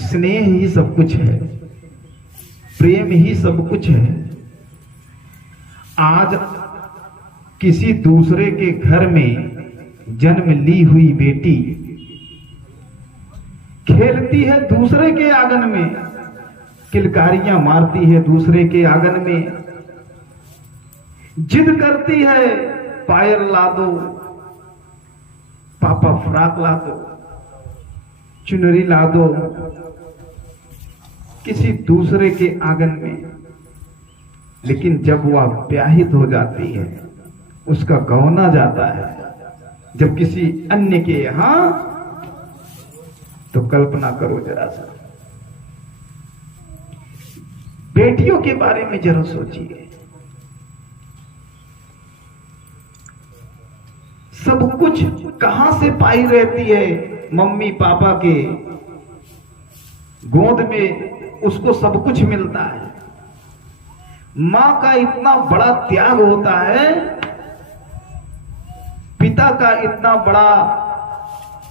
स्नेह ही सब कुछ है, प्रेम ही सब कुछ है। आज किसी दूसरे के घर में जन्म ली हुई बेटी खेलती है दूसरे के आंगन में, किलकारियां मारती है दूसरे के आंगन में, जिद करती है पायल ला दो, पापा फ्राक ला दो, चुनरी ला दो, किसी दूसरे के आंगन में। लेकिन जब वह ब्याहित हो जाती है, उसका गौना जाता है जब किसी अन्य के यहां, तो कल्पना करो जरा सा, बेटियों के बारे में जरा सोचिए। सब कुछ कहां से पाई रहती है, मम्मी पापा के गोद में उसको सब कुछ मिलता है। मां का इतना बड़ा त्याग होता है, पिता का इतना बड़ा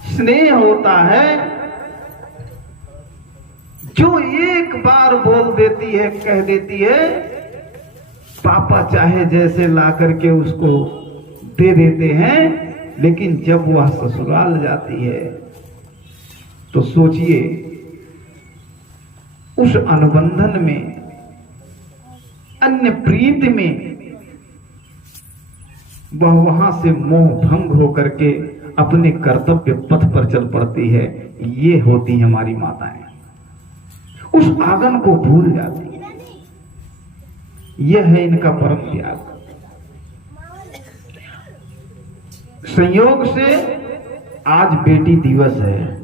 स्नेह होता है, जो एक बार बोल देती है, कह देती है, पापा चाहे जैसे ला करके उसको दे देते हैं। लेकिन जब वह ससुराल जाती है तो सोचिए, उस अनुबंधन में, अन्य प्रीत में, वह वहां से मोह भंग होकर के अपने कर्तव्य पथ पर चल पड़ती है। ये होती हमारी माताएं, उस आंगन को भूल जाती है। यह है इनका परम त्याग। संयोग से आज बेटी दिवस है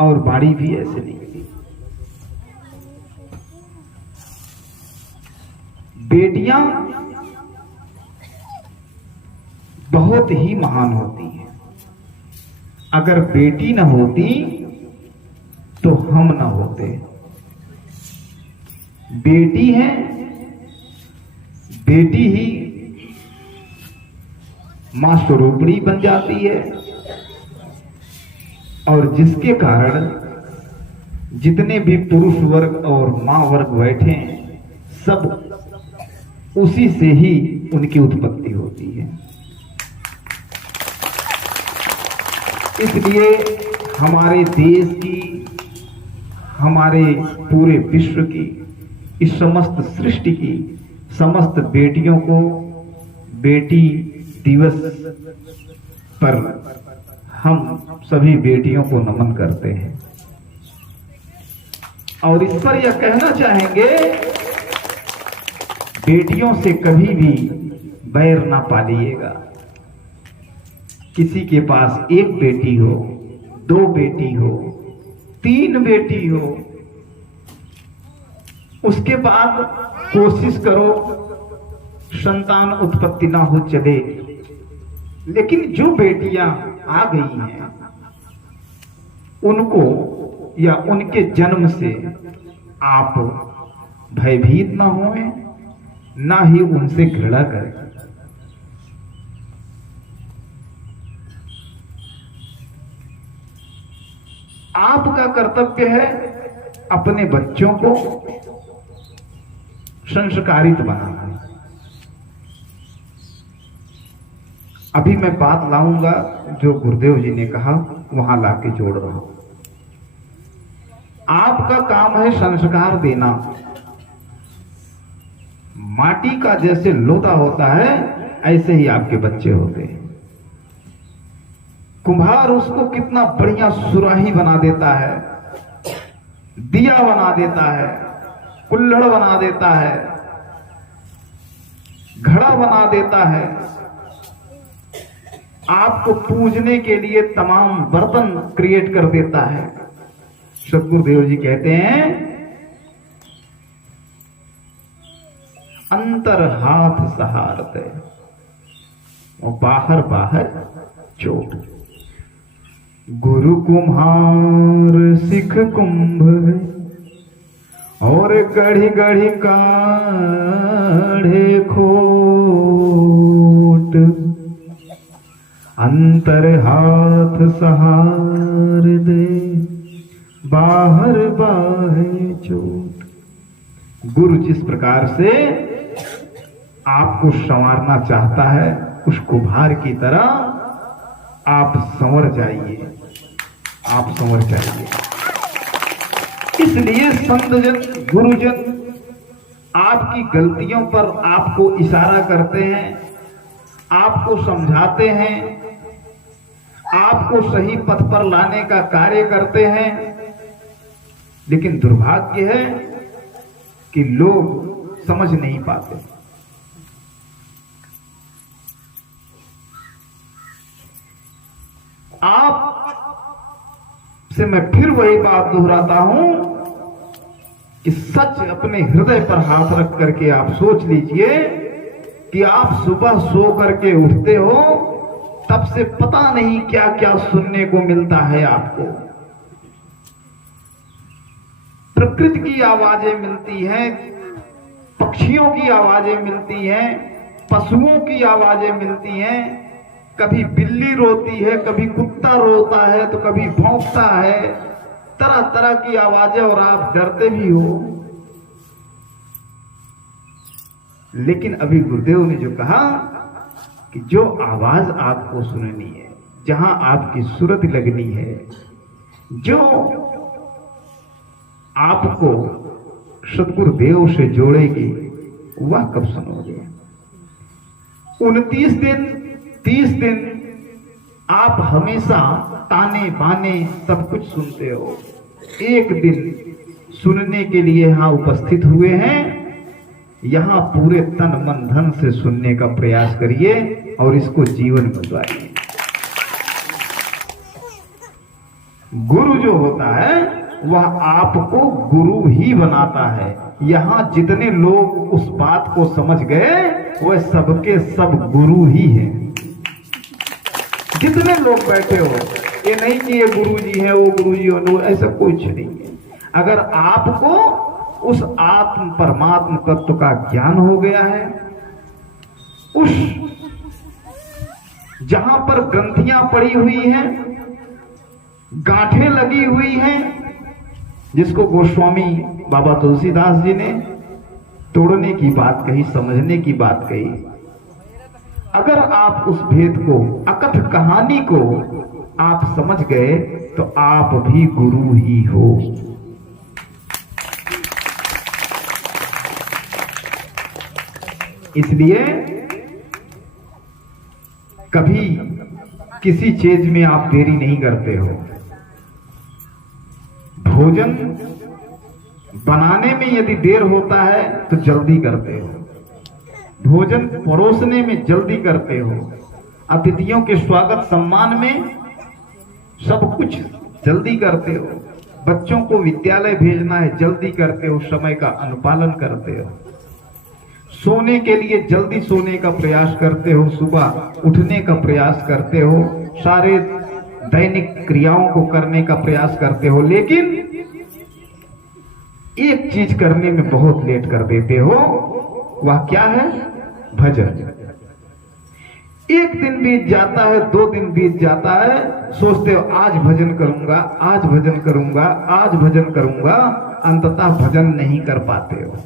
और बाड़ी भी ऐसे निकली। बेटियां बहुत ही महान होती हैं। अगर बेटी न होती तो हम न होते। बेटी है, बेटी ही मां स्वरूपणी बन जाती है, और जिसके कारण जितने भी पुरुष वर्ग और मां वर्ग बैठे हैं, सब उसी से ही उनकी उत्पत्ति होती है। इसलिए हमारे देश की, हमारे पूरे विश्व की, इस समस्त सृष्टि की समस्त बेटियों को बेटी दिवस पर हम सभी बेटियों को नमन करते हैं। और इस पर यह कहना चाहेंगे, बेटियों से कभी भी बैर ना पालिएगा। किसी के पास एक बेटी हो, दो बेटी हो, तीन बेटी हो, उसके बाद कोशिश करो संतान उत्पत्ति ना हो चले। लेकिन जो बेटियां आ गई हैं, उनको या उनके जन्म से आप भयभीत ना होएं, ना ही उनसे घृणा करें। आपका कर्तव्य है अपने बच्चों को संस्कारित बनाना। अभी मैं बात लाऊंगा जो गुरुदेव जी ने कहा, वहां लाके जोड़ रहा हूं। आपका काम है संस्कार देना। माटी का जैसे लोटा होता है, ऐसे ही आपके बच्चे होते हैं। कुम्हार उसको कितना बढ़िया सुराही बना देता है, दिया बना देता है, कुल्हड़ बना देता है, घड़ा बना देता है, आपको पूजने के लिए तमाम बर्तन क्रिएट कर देता है। सदगुरुदेव जी कहते हैं, अंतर हाथ सहारते और बाहर बाहर चोट। गुरु कुम्हार सिख कुंभ और गढ़ी गढ़ी काढ़े खोट। अंतर हाथ सहार दे, बाहर बाहे चोट। गुरु जिस प्रकार से आपको संवारना चाहता है, उस कुम्हार की तरह आप संवर जाइए, आप संवर जाइए। इसलिए संतजन, गुरुजन आपकी गलतियों पर आपको इशारा करते हैं, आपको समझाते हैं, आपको सही पथ पर लाने का कार्य करते हैं, लेकिन दुर्भाग्य है कि लोग समझ नहीं पाते। आप से मैं फिर वही बात दोहराता हूं कि सच अपने हृदय पर हाथ रख करके आप सोच लीजिए कि आप सुबह सो करके उठते हो, तब से पता नहीं क्या क्या सुनने को मिलता है आपको। प्रकृति की आवाजें मिलती हैं, पक्षियों की आवाजें मिलती हैं, पशुओं की आवाजें मिलती हैं। कभी बिल्ली रोती है, कभी कुत्ता रोता है, तो कभी भौंकता है, तरह तरह की आवाजें, और आप डरते भी हो। लेकिन अभी गुरुदेव ने जो कहा कि जो आवाज आपको सुननी है, जहां आपकी सूरत लगनी है, जो आपको सतगुरुदेव से जोड़ेगी, वह कब सुनोगे? 29 दिन 30 दिन आप हमेशा ताने बाने सब कुछ सुनते हो। एक दिन सुनने के लिए यहां उपस्थित हुए हैं, यहां पूरे तन मन धन से सुनने का प्रयास करिए और इसको जीवन में उतारिए। गुरु जो होता है वह आपको गुरु ही बनाता है। यहां जितने लोग उस बात को समझ गए, वह सबके सब गुरु ही हैं। जितने लोग बैठे हो, ये नहीं कि ये गुरुजी है, वो गुरुजी हो, ऐसा कुछ नहीं है। अगर आपको उस आत्म परमात्म तत्व का ज्ञान हो गया है, उस जहां पर ग्रंथियां पड़ी हुई हैं, गांठें लगी हुई हैं, जिसको गोस्वामी बाबा तुलसीदास जी ने तोड़ने की बात कही, समझने की बात कही। अगर आप उस भेद को, अकथ कहानी को आप समझ गए, तो आप भी गुरु ही हो। इसलिए कभी किसी चीज में आप देरी नहीं करते हो। भोजन बनाने में यदि देर होता है तो जल्दी करते हो, भोजन परोसने में जल्दी करते हो, अतिथियों के स्वागत सम्मान में सब कुछ जल्दी करते हो, बच्चों को विद्यालय भेजना है जल्दी करते हो, समय का अनुपालन करते हो, सोने के लिए जल्दी सोने का प्रयास करते हो, सुबह उठने का प्रयास करते हो, सारे दैनिक क्रियाओं को करने का प्रयास करते हो, लेकिन एक चीज करने में बहुत लेट कर देते हो। वह क्या है? भजन। एक दिन बीत जाता है, 2 दिन बीत जाता है, सोचते हो आज भजन करूंगा, आज भजन करूंगा, आज भजन करूंगा, अंततः भजन नहीं कर पाते हो।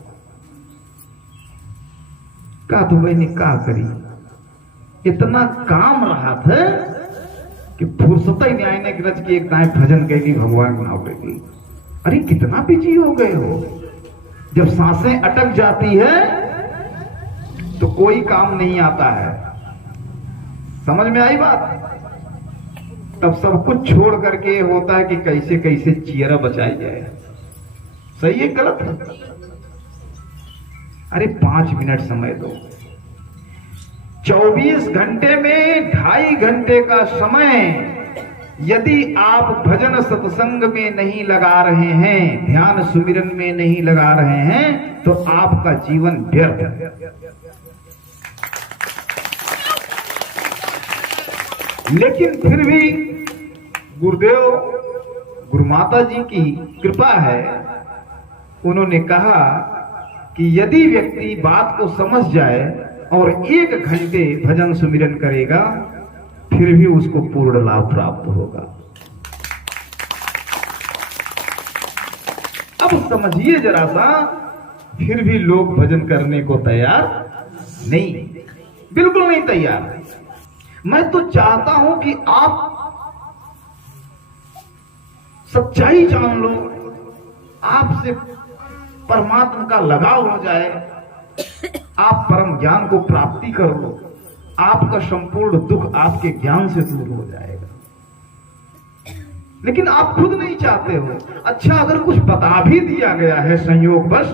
का तो मैंने क्या करी, इतना काम रहा था कि फुर्सत ही नहीं आने की रच की एक दाएं भजन कैली, भगवान के नाम कैली। अरे कितना बिजी हो गए हो। जब सांसें अटक जाती है तो कोई काम नहीं आता है। समझ में आई बात? तब सब कुछ छोड़ करके होता है कि कैसे कैसे चियरा बचाई जाए। सही है गलत है? अरे 5 मिनट समय दो। 24 घंटे में 2.5 घंटे का समय यदि आप भजन सत्संग में नहीं लगा रहे हैं, ध्यान सुमिरन में नहीं लगा रहे हैं, तो आपका जीवन व्यर्थ है। लेकिन फिर भी गुरुदेव, गुरुमाता जी की कृपा है, उन्होंने कहा कि यदि व्यक्ति बात को समझ जाए और 1 घंटे भजन सुमिरन करेगा फिर भी उसको पूर्ण लाभ प्राप्त होगा। अब समझिए जरा सा, फिर भी लोग भजन करने को तैयार नहीं, बिल्कुल नहीं तैयार। मैं तो चाहता हूं कि आप सच्चाई जान लो, आपसे परमात्मा का लगाव हो जाए, आप परम ज्ञान को प्राप्ति कर लो, आपका संपूर्ण दुख आपके ज्ञान से दूर हो जाएगा। लेकिन आप खुद नहीं चाहते हो। अच्छा, अगर कुछ बता भी दिया गया है संयोगवश,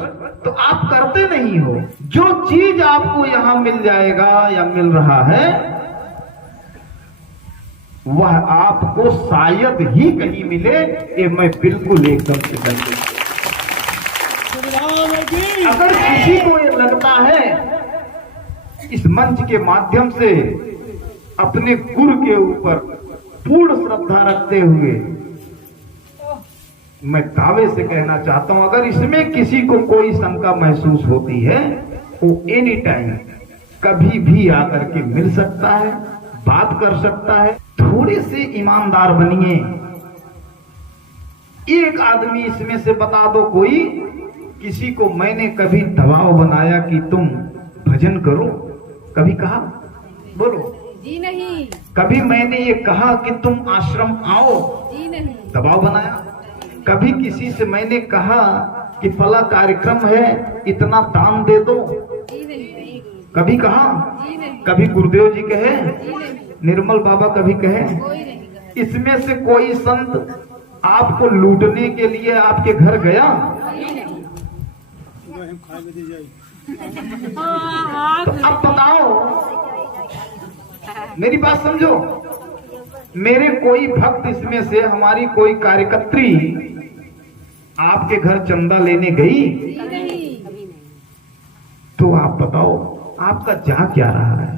तो आप करते नहीं हो। जो चीज आपको यहां मिल जाएगा या मिल रहा है, वह आपको शायद ही कहीं मिले, ये मैं बिल्कुल एकदम से बंद। अगर किसी को ये लगता है इस मंच के माध्यम से अपने गुरु के ऊपर पूर्ण श्रद्धा रखते हुए, मैं दावे से कहना चाहता हूं, अगर इसमें किसी को कोई शंका महसूस होती है, वो एनी टाइम कभी भी आकर के मिल सकता है, बात कर सकता है। थोड़े से ईमानदार बनिए। एक आदमी इसमें से बता दो, कोई किसी को मैंने कभी दबाव बनाया कि तुम भजन करो, कभी कहा? बोलो जी नहीं। कभी मैंने ये कहा कि तुम आश्रम आओ? जी नहीं। दबाव बनाया? कभी किसी से मैंने कहा कि फला कार्यक्रम है, इतना दान दे दो? जी नहीं। कभी कहा? जी नहीं। कभी गुरुदेव जी कहे? जी नहीं। निर्मल बाबा कभी कहे? कोई नहीं कहा। इसमें से कोई संत आपको लूटने के लिए आपके घर गया? तो अब बताओ, मेरी बात समझो। मेरे कोई भक्त इसमें से, हमारी कोई कार्यकर्त्री आपके घर चंदा लेने गई? नहीं। तो आप बताओ, आपका जा क्या रहा है?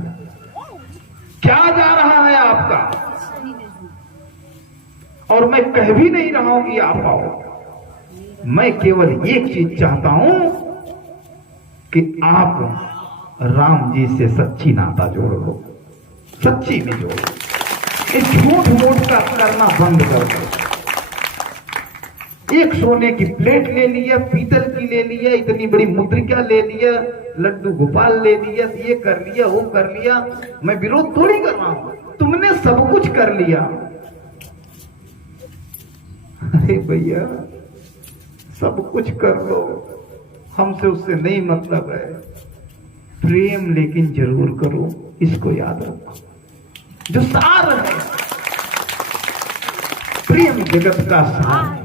क्या जा रहा है आपका? और मैं कह भी नहीं रहा हूं कि आप आओ। मैं केवल एक चीज चाहता हूं कि आप राम जी से सच्ची नाता जोड़ लो, सच्ची में जोड़ो। इस झूठ मूठ का करना बंद कर दो। एक सोने की प्लेट ले लिया, पीतल की ले लिया, इतनी बड़ी मुद्रिका ले लिया, लड्डू गोपाल ले लिया, ये कर लिया, वो कर लिया। मैं विरोध थोड़ी कर रहा हूं, तुमने सब कुछ कर लिया। अरे भैया, सब कुछ कर लो, हमसे उससे नहीं मतलब है। प्रेम लेकिन जरूर करो, इसको याद रखो। जो सार है, प्रेम जगत का सार।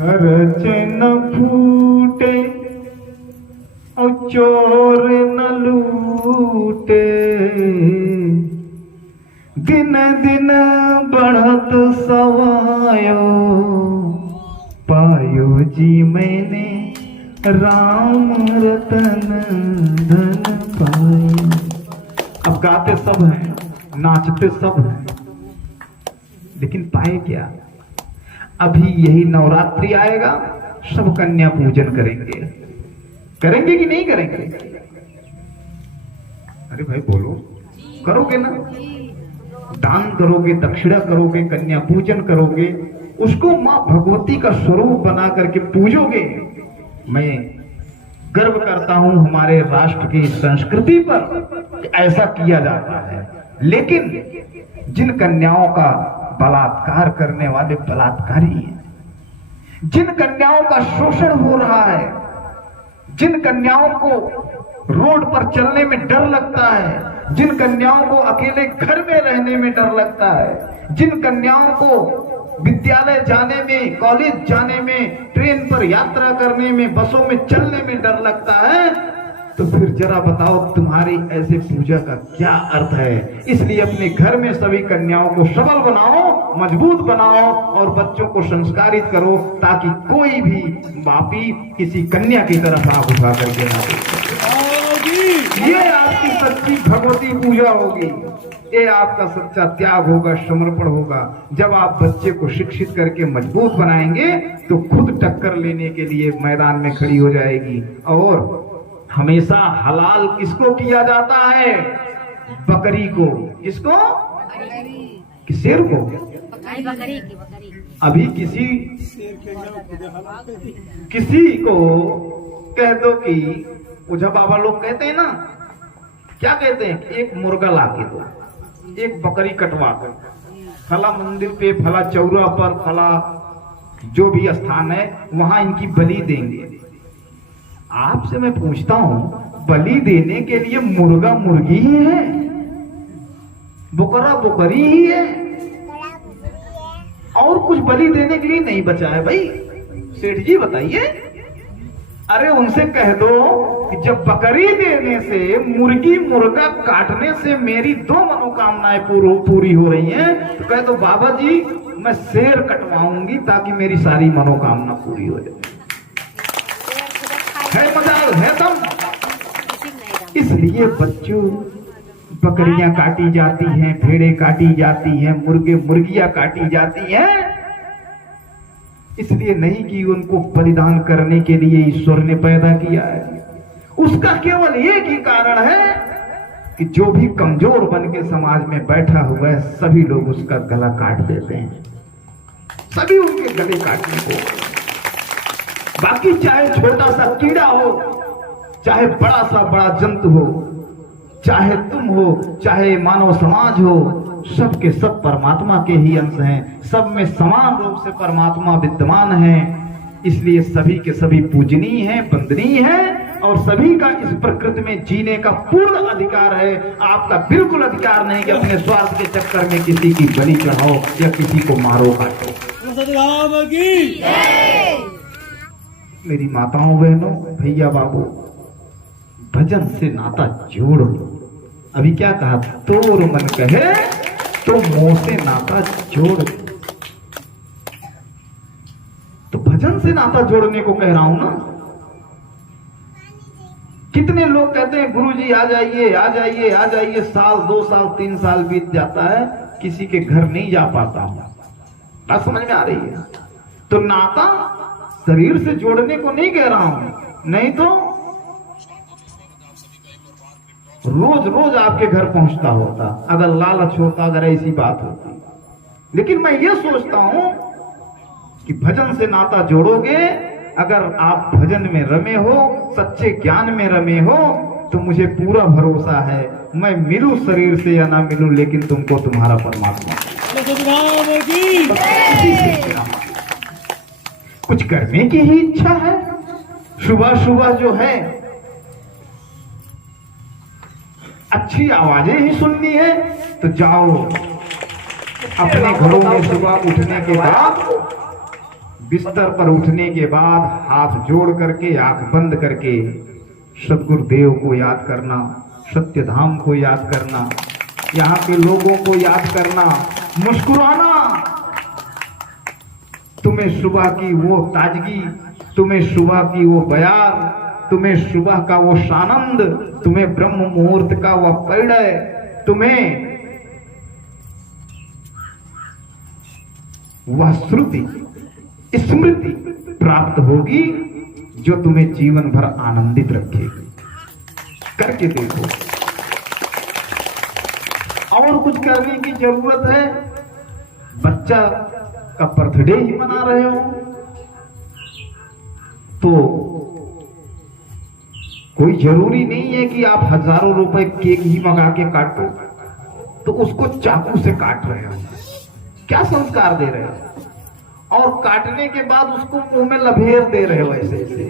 रच न फूटे और चोर न लूटे, दिन दिन बढ़त सवायो, पायो जी मैंने राम रतन धन पायो। अब गाते सब हैं, नाचते सब हैं, लेकिन पाए क्या? अभी यही नवरात्रि आएगा, सब कन्या पूजन करेंगे। करेंगे कि नहीं करेंगे? अरे भाई बोलो, करोगे ना? दान करोगे, दक्षिणा करोगे, कन्या पूजन करोगे, उसको मां भगवती का स्वरूप बना करके पूजोगे। मैं गर्व करता हूं हमारे राष्ट्र की संस्कृति पर, ऐसा किया जाता है। लेकिन जिन कन्याओं का बलात्कार करने वाले बलात्कारी हैं, जिन कन्याओं का शोषण हो रहा है, जिन कन्याओं को रोड पर चलने में डर लगता है, जिन कन्याओं को अकेले घर में रहने में डर लगता है, जिन कन्याओं को विद्यालय जाने में, कॉलेज जाने में, ट्रेन पर यात्रा करने में, बसों में चलने में डर लगता है, तो फिर जरा बताओ तुम्हारी ऐसे पूजा का क्या अर्थ है? इसलिए अपने घर में सभी कन्याओं को सबल बनाओ, मजबूत बनाओ और बच्चों को संस्कारित करो, ताकि कोई भी बापी किसी कन्या की तरफ आंख उठा करके ना देखे। ये आपकी सच्ची भगवती पूजा होगी, ये आपका सच्चा त्याग होगा, समर्पण होगा। जब आप बच्चे को शिक्षित करके मजबूत बनाएंगे तो खुद टक्कर लेने के लिए मैदान में खड़ी हो जाएगी। और हमेशा हलाल किसको किया जाता है? बकरी को। किसको? बकरी कि शेर को? बकरी की बकरी अभी किसी को कह दो कि ओझा बाबा लोग कहते हैं ना, क्या कहते हैं, एक मुर्गा ला के दो, एक बकरी कटवा कर, फला मंदिर पे, फला चौरा पर, फला जो भी स्थान है वहां इनकी बलि देंगे। आपसे मैं पूछता हूं, बलि देने के लिए मुर्गा मुर्गी ही है, बकरा बकरी ही है, और कुछ बलि देने के लिए नहीं बचा है भाई? सेठ जी बताइए। अरे उनसे कह दो कि जब बकरी देने से, मुर्गी मुर्गा काटने से मेरी 2 मनोकामनाएं पूरी हो रही हैं, तो कह दो बाबा जी मैं शेर कटवाऊंगी ताकि मेरी सारी मनोकामना पूरी हो जाए। है मजाल, है दम। इसलिए बच्चों, बकरियां काटी जाती हैं, भेड़ें काटी जाती हैं, मुर्गे मुर्गियां काटी जाती हैं, इसलिए नहीं कि उनको बलिदान करने के लिए ईश्वर ने पैदा किया है। उसका केवल एक ही कारण है कि जो भी कमजोर बन के समाज में बैठा हुआ है, सभी लोग उसका गला काट देते हैं, सभी उनके गले काटने को। बाकी चाहे छोटा सा कीड़ा हो, चाहे बड़ा जंतु हो, चाहे तुम हो, चाहे मानव समाज हो, सब के सब परमात्मा के ही अंश हैं, सब में समान रूप से परमात्मा विद्यमान है। इसलिए सभी के सभी पूजनीय हैं, वंदनीय हैं, और सभी का इस प्रकृति में जीने का पूर्ण अधिकार है। आपका बिल्कुल अधिकार नहीं कि अपने स्वार्थ के चक्कर में किसी की बलि चढ़ाओ या किसी को मारो काटो। मेरी माताओं बहनों, भैया बाबू, भजन से नाता जोड़ो। अभी क्या कहा, तोर मन कहे तो मोह से नाता जोड़। तो भजन से नाता जोड़ने को कह रहा हूं ना। कितने लोग कहते हैं गुरुजी आ जाइए आ जाइए आ जाइए, साल 2 साल 3 साल बीत जाता है, किसी के घर नहीं जा पाता हूं। बात समझ में आ रही है? तो नाता शरीर से जोड़ने को नहीं कह रहा हूं, नहीं तो रोज रोज आपके घर पहुंचता होता, अगर लालच होता, अगर ऐसी बात होती। लेकिन मैं ये सोचता हूं कि भजन से नाता जोड़ोगे, अगर आप भजन में रमे हो, सच्चे ज्ञान में रमे हो, तो मुझे पूरा भरोसा है, मैं मिलूं शरीर से या ना मिलूं, लेकिन तुमको तुम्हारा परमात्मा कुछ करने की ही इच्छा है। सुबह सुबह जो है अच्छी आवाजें ही सुननी है, तो जाओ अपने घरों में सुबह उठने के बाद, बिस्तर पर उठने के बाद हाथ जोड़ करके, आंख बंद करके सदगुरुदेव को याद करना, सत्य धाम को याद करना, यहाँ के लोगों को याद करना, मुस्कुराना। तुम्हें सुबह की वो ताजगी, तुम्हें सुबह की वो बयार, तुम्हें सुबह का वो सानंद, तुम्हें ब्रह्म मुहूर्त का वो परिणय, तुम्हें वह श्रुति स्मृति प्राप्त होगी जो तुम्हें जीवन भर आनंदित रखेगी। करके देखो। और कुछ करने की जरूरत है? बच्चा का बर्थडे ही मना रहे हो तो कोई जरूरी नहीं है कि आप हजारों रुपए केक ही मंगा के काटो, तो उसको चाकू से काट रहे हो, क्या संस्कार दे रहे हो? और काटने के बाद उसको मुंह में लभेर दे रहे हो ऐसे ऐसे।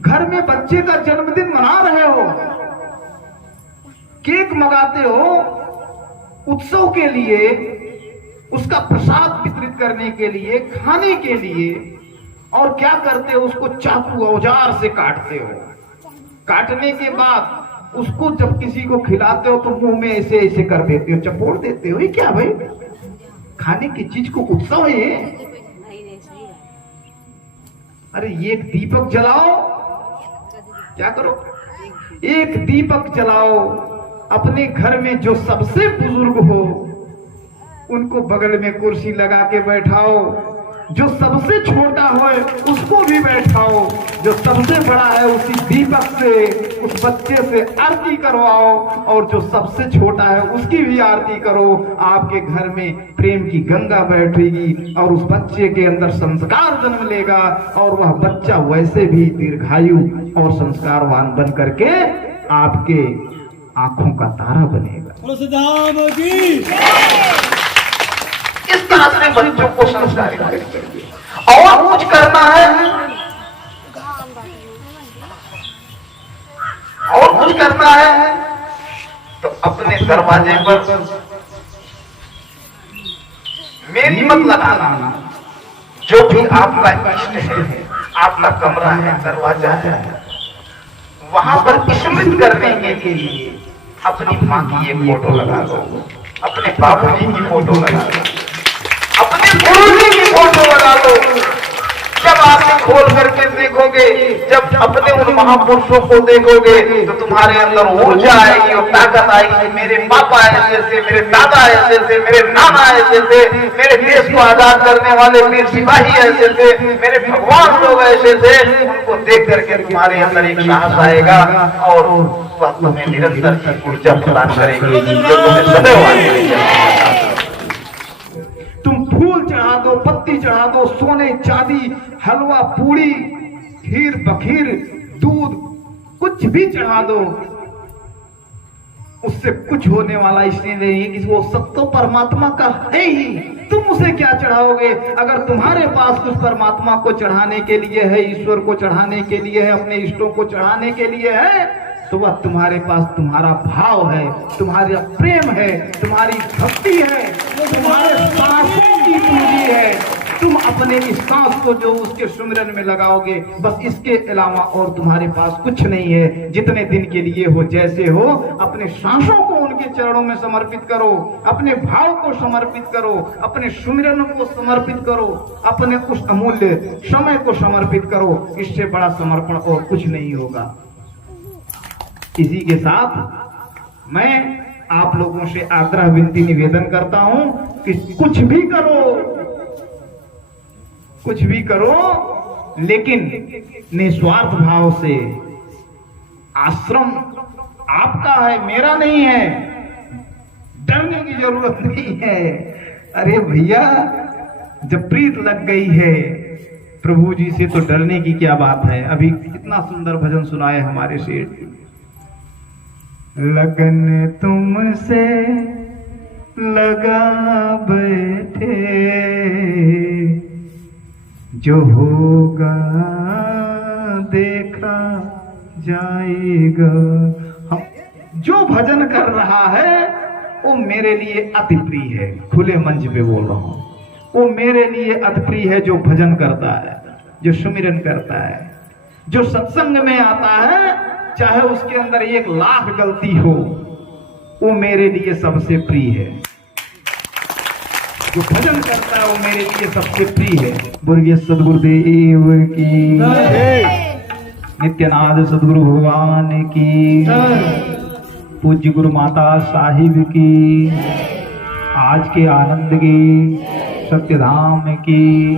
घर में बच्चे का जन्मदिन मना रहे हो, केक मंगाते हो उत्सव के लिए, उसका प्रसाद वितरित करने के लिए, खाने के लिए, और क्या करते हो? उसको चाकू औजार से काटते हो। काटने के बाद उसको जब किसी को खिलाते हो तो मुंह में ऐसे ऐसे कर देते हो, चपोड़ देते हो। ये क्या भाई? खाने की चीज को उत्सव है ये? अरे एक दीपक जलाओ, क्या करो? एक दीपक जलाओ, अपने घर में जो सबसे बुजुर्ग हो उनको बगल में कुर्सी लगा के बैठाओ, जो सबसे छोटा हो उसको भी बैठाओ, जो सबसे बड़ा है उसी दीपक से उस बच्चे से आरती करवाओ, और जो सबसे छोटा है उसकी भी आरती करो। आपके घर में प्रेम की गंगा बैठेगी और उस बच्चे के अंदर संस्कार जन्म लेगा, और वह बच्चा वैसे भी दीर्घायु और संस्कारवान बन करके आपके आंखों का तारा बनेगा। इस तरह से बच्चों को संस्कार करेंगे। और कुछ करना है, और कुछ करना है तो अपने दरवाजे पर मेरी मत लगाना। जो भी आपका इष्ट है, आपका कमरा है, दरवाजा है, वहां पर स्मृत करने के लिए अपनी माँ की एक फोटो लगा दो, अपने बाबूजी की फोटो लगा दो, अपने गुरुजी की फोटो लगा दो। जब आप खोल करके देखोगे, जब अपने उन महापुरुषों को देखोगे तो तुम्हारे अंदर ऊर्जा आएगी और ताकत आएगी। मेरे पापा ऐसे थे, मेरे दादा ऐसे थे, मेरे नाना ऐसे थे, मेरे देश को आजाद करने वाले वीर सिपाही ऐसे थे, मेरे भगवान लोग ऐसे थे। उनको देख करके तुम्हारे अंदर एक साहस आएगा और वह तुम्हें निरंतर ऊर्जा प्रदान करेगी जो तुम्हें सदैव आएगी। तुम फूल चढ़ा दो, पत्ती चढ़ा दो, सोने चांदी, हलवा पूड़ी, खीर बखीर, दूध, कुछ भी चढ़ा दो, उससे कुछ होने वाला इसलिए नहीं कि वो सब तो परमात्मा का है ही। तुम उसे क्या चढ़ाओगे? अगर तुम्हारे पास कुछ परमात्मा को चढ़ाने के लिए है, ईश्वर को चढ़ाने के लिए है, अपने इष्टों को चढ़ाने के लिए है, तो वह तुम्हारे पास तुम्हारा भाव है, तुम्हारा प्रेम है, तुम्हारी भक्ति है, तुम्हारे सांसों की पूंजी है। तुम अपने इस सांस को जो उसके सुमिरन में लगाओगे, बस इसके अलावा और तुम्हारे पास कुछ नहीं है। जितने दिन के लिए हो, जैसे हो, अपने सांसों को उनके चरणों में समर्पित करो, अपने भाव को समर्पित करो, अपने सुमिरन को समर्पित करो, अपने उस अमूल्य समय को समर्पित करो। इससे बड़ा समर्पण और कुछ नहीं होगा। इसी के साथ मैं आप लोगों से आग्रह विनती निवेदन करता हूं कि कुछ भी करो, कुछ भी करो, लेकिन निस्वार्थ भाव से। आश्रम आपका है, मेरा नहीं है, डरने की जरूरत नहीं है। अरे भैया, जब प्रीत लग गई है प्रभु जी से तो डरने की क्या बात है। अभी कितना सुंदर भजन सुनाए हमारे सेठ। लगन तुमसे लगा बैठे, जो होगा देखा जाएगा। हम जो भजन कर रहा है वो मेरे लिए अति प्रिय है। खुले मंच पे बोल रहा हूं, वो मेरे लिए अति प्रिय है। जो भजन करता है, जो सुमिरन करता है, जो सत्संग में आता है, चाहे उसके अंदर 1,00,000 गलती हो, वो मेरे लिए सबसे प्रिय है। जो भजन करता है वो मेरे लिए सबसे प्रिय है। बोलिए सदगुरुदेव की, नित्यानंद सदगुरु भगवान की, पूज्य गुरु माता साहिब की, आज के आनंद की, सत्यधाम की।